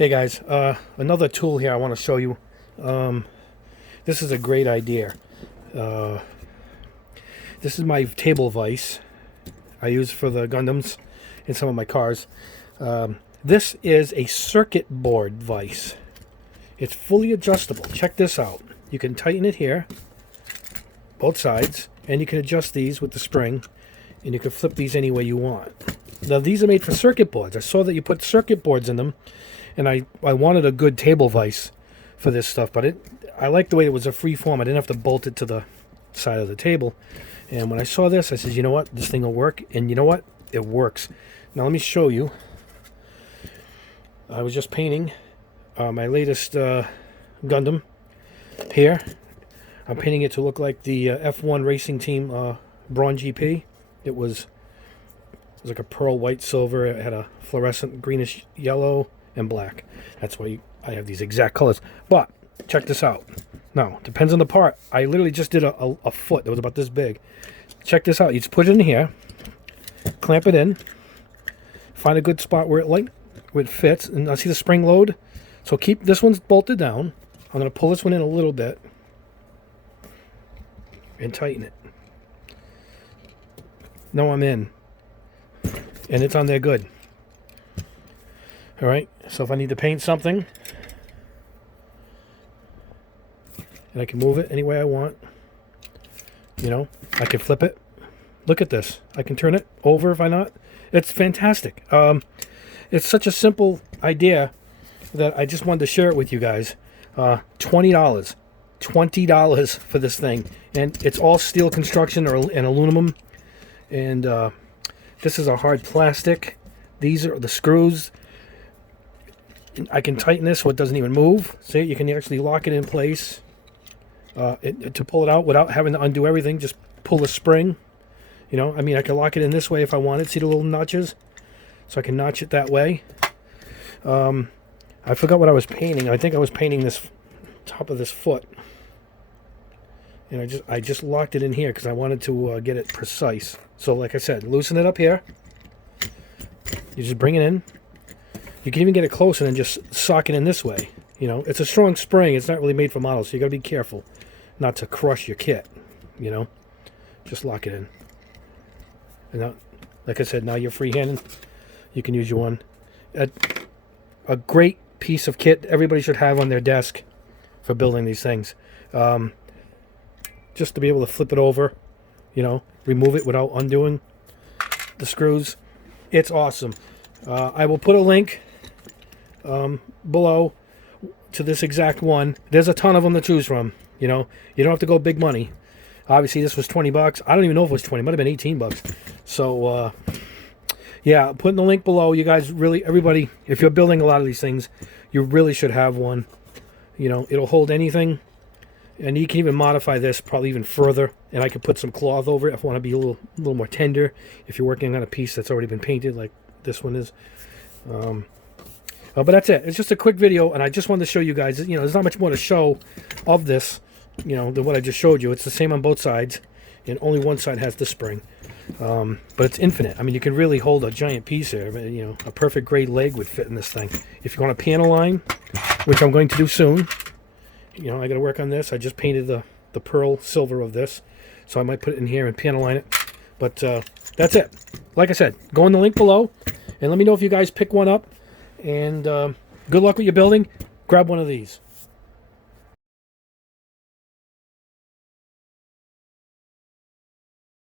Hey guys, another tool here I want to show you. This is a great idea. Uh, this is my table vise I use for the Gundams in some of my cars. This is a circuit board vise. It's fully adjustable. Check this out. You can tighten it here, both sides, and you can adjust these with the spring, and you can flip these any way you want. Now these are made for circuit boards. I saw that you put circuit boards in them, and I wanted a good table vise for this stuff, but I liked the way it was a free form. I didn't have to bolt it to the side of the table. And when I saw this, I said, you know what? This thing will work. And you know what? It works. Now let me show you. I was just painting my latest Gundam here. I'm painting it to look like the F1 racing team Braun GP. It was like a pearl white silver. It had a fluorescent greenish yellow and black. That's why I have these exact colors. But check this out. Now, depends on the part. I literally just did a foot that was about this big. Check this out. You just put it in here, clamp it in, find a good spot where it fits, and I see the spring load. So keep this one's bolted down. I'm going to pull this one in a little bit and tighten it. Now I'm in, and it's on there good. All right, so if I need to paint something, and I can move it any way I want, I can flip it. Look at this. I can turn it over if I not. It's fantastic. It's such a simple idea that I just wanted to share it with you guys. $20. $20 for this thing. And it's all steel construction and aluminum. And this is a hard plastic. These are the screws. I can tighten this so it doesn't even move. See, you can actually lock it in place. To pull it out without having to undo everything, just pull the spring. I can lock it in this way if I wanted. See the little notches? So I can notch it that way. I forgot what I was painting. I think I was painting this top of this foot. And I just locked it in here because I wanted to get it precise. So like I said, loosen it up here. You just bring it in. You can even get it close and then just sock it in this way. It's a strong spring. It's not really made for models, so you got to be careful not to crush your kit. Just lock it in. And now, like I said, now you're freehanded. You can use your one. A great piece of kit everybody should have on their desk for building these things. Just to be able to flip it over, remove it without undoing the screws. It's awesome. I will put a link below to this exact one. There's a ton of them to choose from. You don't have to go big money. Obviously this was $20. I don't even know if it was 20. It might have been $18. So yeah, putting the link below. You guys really, everybody, if you're building a lot of these things, you really should have one. It'll hold anything, and you can even modify this probably even further, and I could put some cloth over it if I want to be a little more tender, if you're working on a piece that's already been painted like this one is. But that's it. It's just a quick video, and I just wanted to show you guys, there's not much more to show of this, than what I just showed you. It's the same on both sides, and only one side has the spring. But it's infinite. You can really hold a giant piece here. A perfect grade leg would fit in this thing. If you want a panel line, which I'm going to do soon, I got to work on this. I just painted the pearl silver of this, so I might put it in here and panel line it. But that's it. Like I said, go in the link below, and let me know if you guys pick one up. And good luck with your building. Grab one of these.